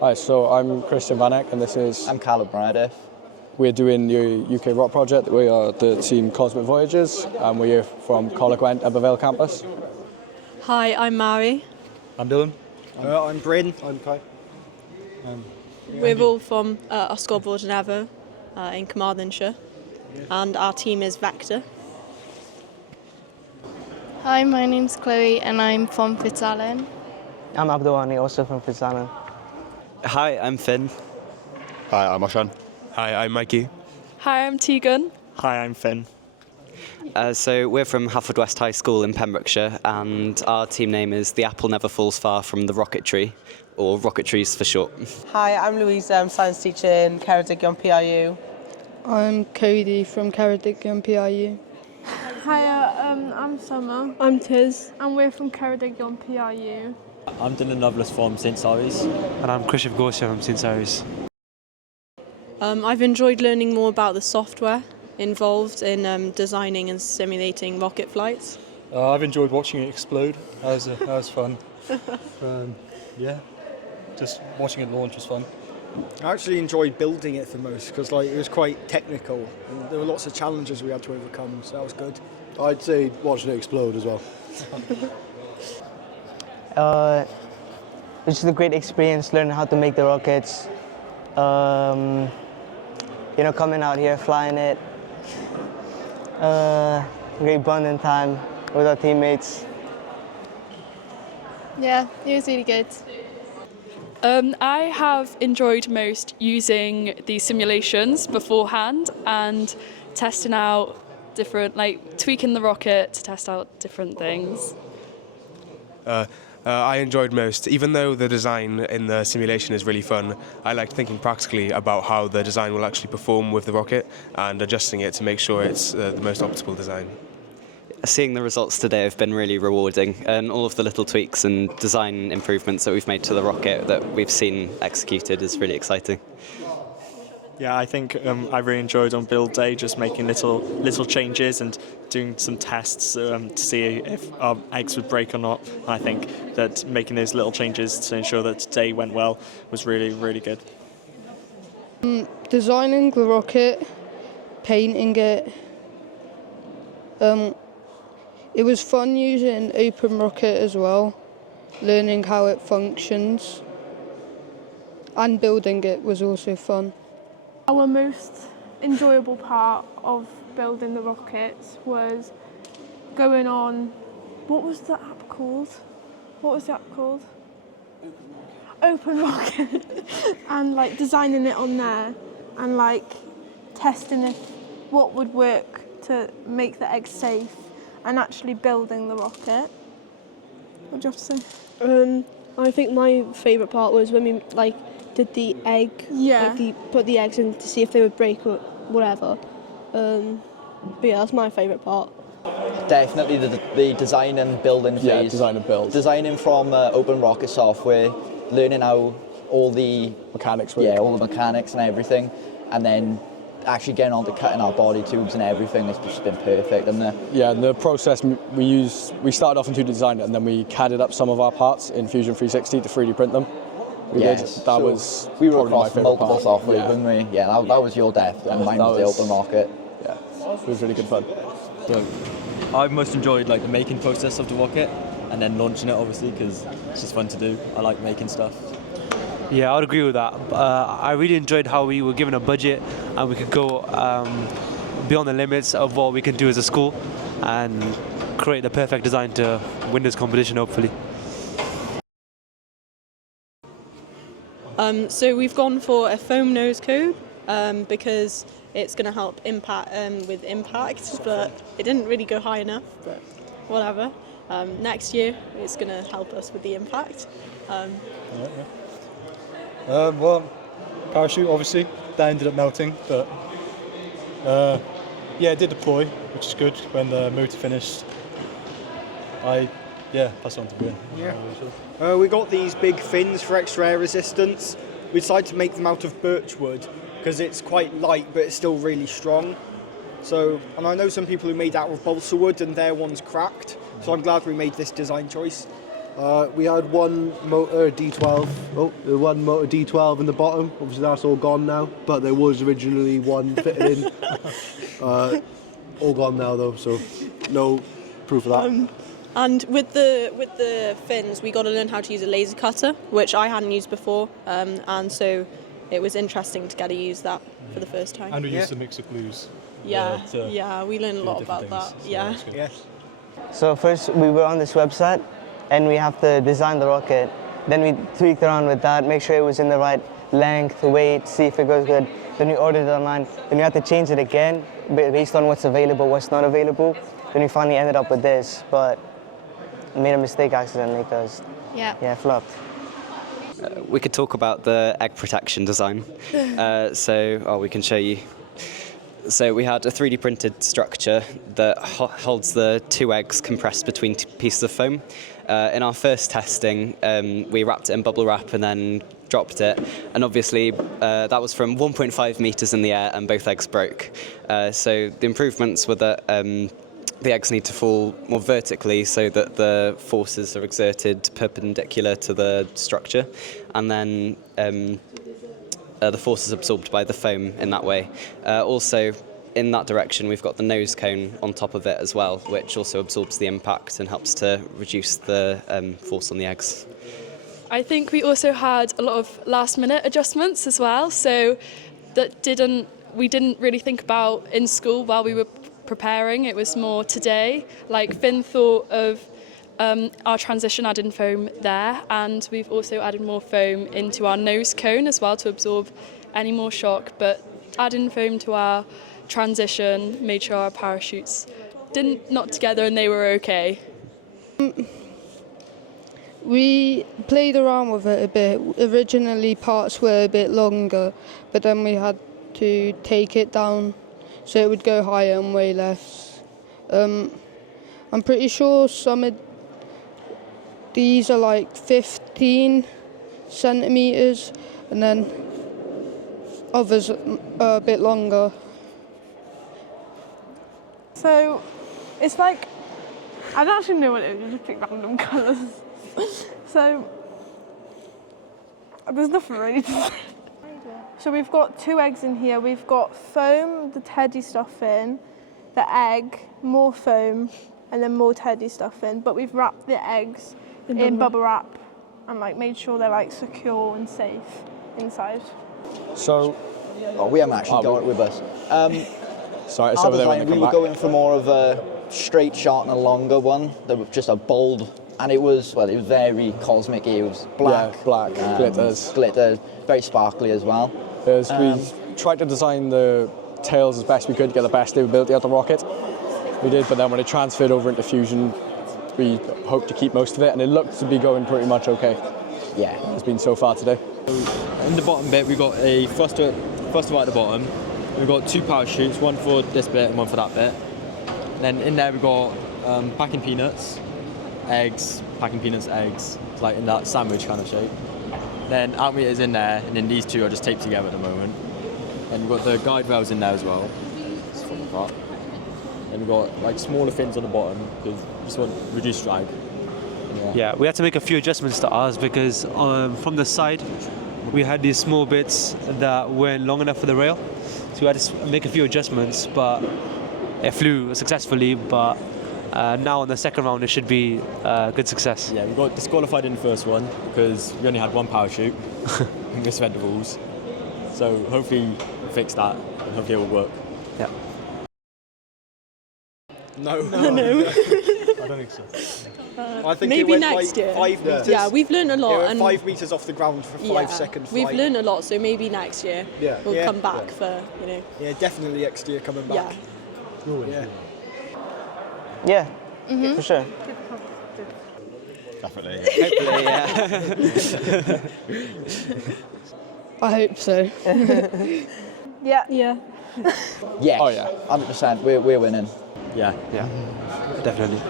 Hi, so I'm Christian Vanek and this is... I'm Caleb Meredith. We're doing the UK Rock project. We are the team Cosmic Voyagers and we're from Coleg Went, Ebervale campus. Hi, I'm Mary. I'm Dylan. I'm Bryn. I'm Kai. We're all from Ysgol Fod yn Evo in Carmarthenshire, and our team is Vector. Hi, my name's Chloe and I'm from Fitzallen. I'm Abdulwani, also from Fitzallen. Hi, I'm Finn. Hi, I'm Oshan. Hi, I'm Mikey. Hi, I'm Tegan. Hi, I'm Finn. So we're from Haverfordwest High School in Pembrokeshire, and our team name is The Apple Never Falls Far from the Rocketry, or Rocketries for short. Hi, I'm Louisa. I'm science teacher in Ceredigion PRU. I'm Cody from Ceredigion PRU. Hiya, I'm Summer. I'm Tiz. And we're from Ceredigion PRU. I'm Dylan Lovelace from St Saris. And I'm Krishif Gosha from St Saris. I've enjoyed learning more about the software involved in designing and simulating rocket flights. I've enjoyed watching it explode. That was fun. Yeah, just watching it launch was fun. I actually enjoyed building it the most because it was quite technical and there were lots of challenges we had to overcome, so that was good. I'd say watching it explode as well. It's just a great experience learning how to make the rockets. You know, coming out here, flying it. Great bonding time with our teammates. Yeah, it was really good. I have enjoyed most using the simulations beforehand and testing out different, tweaking the rocket to test out different things. I enjoyed most, even though the design in the simulation is really fun, I liked thinking practically about how the design will actually perform with the rocket and adjusting it to make sure it's the most optimal design. Seeing the results today have been really rewarding, and all of the little tweaks and design improvements that we've made to the rocket that we've seen executed is really exciting. Yeah, I think I really enjoyed on build day just making little changes and doing some tests to see if our eggs would break or not. And I think that making those little changes to ensure that today went well was really, really good. Designing the rocket, painting it. It was fun using Open Rocket as well, learning how it functions, and building it was also fun. Our most enjoyable part of building the rockets was going on, what was the app called? Open Rocket. And designing it on there and testing if what would work to make the eggs safe and actually building the rocket. What do you have to say? I think my favourite part was when we did the egg, put the eggs in to see if they would break or whatever. But yeah, that's my favourite part. Definitely the design and building phase. Yeah, design and build. Designing from Open Rocket software, learning how all the mechanics work. Yeah, all the mechanics and everything, and then actually getting on to cutting our body tubes and everything. It's just been perfect, hasn't it? Yeah, and the process we started off in 2D design and then we CAD'd up some of our parts in Fusion 360 to 3D print them. We were across multiple software, didn't we? Yeah, that was your death, and mine was the Open Rocket. Yeah, it was really good fun. So, I've most enjoyed the making process of the rocket, and then launching it, obviously, because it's just fun to do. I like making stuff. Yeah, I would agree with that. I really enjoyed how we were given a budget and we could go beyond the limits of what we can do as a school and create the perfect design to win this competition, hopefully. So we've gone for a foam nose cone because it's going to help with impact, but it didn't really go high enough, but whatever. Next year it's going to help us with the impact. Well, parachute obviously, that ended up melting, but yeah, it did deploy, which is good. When the motor finished, passed on to Brian. Yeah. We got these big fins for extra air resistance. We decided to make them out of birch wood because it's quite light, but it's still really strong. So, and I know some people who made out of balsa wood and their one's cracked. So I'm glad we made this design choice. We had one motor D12. One motor D12 in the bottom. Obviously, that's all gone now. But there was originally one fitted in. All gone now, though. So no proof of that. And with the fins, we got to learn how to use a laser cutter, which I hadn't used before, and so it was interesting to get to use that for the first time. And we used to mix the glues. Yeah, we learned a lot about that. Things, Yeah. So first we were on this website and we have to design the rocket. Then we tweaked around with that, make sure it was in the right length, weight, see if it goes good. Then we ordered it online. Then we had to change it again based on what's available, what's not available. Then we finally ended up with this, but I made a mistake accidentally because it flopped. We could talk about the egg protection design. We can show you. So we had a 3D printed structure that holds the 2 eggs compressed between 2 pieces of foam. In our first testing, we wrapped it in bubble wrap and then dropped it. And obviously, that was from 1.5 meters in the air and both eggs broke. So the improvements were that the eggs need to fall more vertically so that the forces are exerted perpendicular to the structure. And then the force is absorbed by the foam in that way. Also, in that direction, we've got the nose cone on top of it as well, which also absorbs the impact and helps to reduce the force on the eggs. I think we also had a lot of last-minute adjustments as well, so that we didn't really think about in school while we were preparing. It was more today. Like Finn thought of our transition add-in foam there, and we've also added more foam into our nose cone as well to absorb any more shock, but adding foam to our transition made sure our parachutes didn't knot together and they were okay. We played around with it a bit. Originally parts were a bit longer, but then we had to take it down so it would go higher and weigh less. I'm pretty sure some of these are like 15 centimetres and then others are a bit longer. So it's like, I don't actually know what it is, you just pick random colours. So there's nothing really to say. So we've got 2 eggs in here. We've got foam, the teddy stuff in, the egg, more foam, and then more teddy stuff in. But we've wrapped the eggs in bubble wrap and like made sure they're like secure and safe inside. So, we haven't actually got it with us. Sorry, it's our over there when design, they we come were back. going for more of a straight shot and a longer one. That was just a bold, and it was very cosmic. It was black, glitters, very sparkly as well. We tried to design the tails as best we could to get the best stability out of the rocket. We did, but then when it transferred over into fusion, we hoped to keep most of it, and it looked to be going pretty much okay. Yeah, it's been so far today. In the bottom bit, we got a thruster right at the bottom. We've got 2 parachutes, one for this bit and one for that bit. And then in there we've got packing peanuts, eggs, packing peanuts, eggs, like in that sandwich kind of shape. Then altimeters in there, and then these 2 are just taped together at the moment. And we've got the guide rails in there as well. It's falling apart. And we've got like smaller fins on the bottom because we just want reduced drag. Yeah, we had to make a few adjustments to ours because from the side we had these small bits that weren't long enough for the rail. So we had to make a few adjustments, but it flew successfully. But now on the second round, it should be a good success. Yeah, we got disqualified in the first one because we only had 1 parachute. We misread the rules. So hopefully we'll fix that and hopefully it will work. Yeah. No. I don't think so. I think maybe it went next like year. 5 metres. Yeah, we've learned a lot. It went and 5 metres off the ground for 5 seconds. We've learned a lot, so maybe next year we'll come back for, Yeah, definitely next year coming back. Yeah, for sure. Definitely. Hopefully, yeah. I hope so. Yeah. Yes. 100%. We're winning. Yeah. Definitely.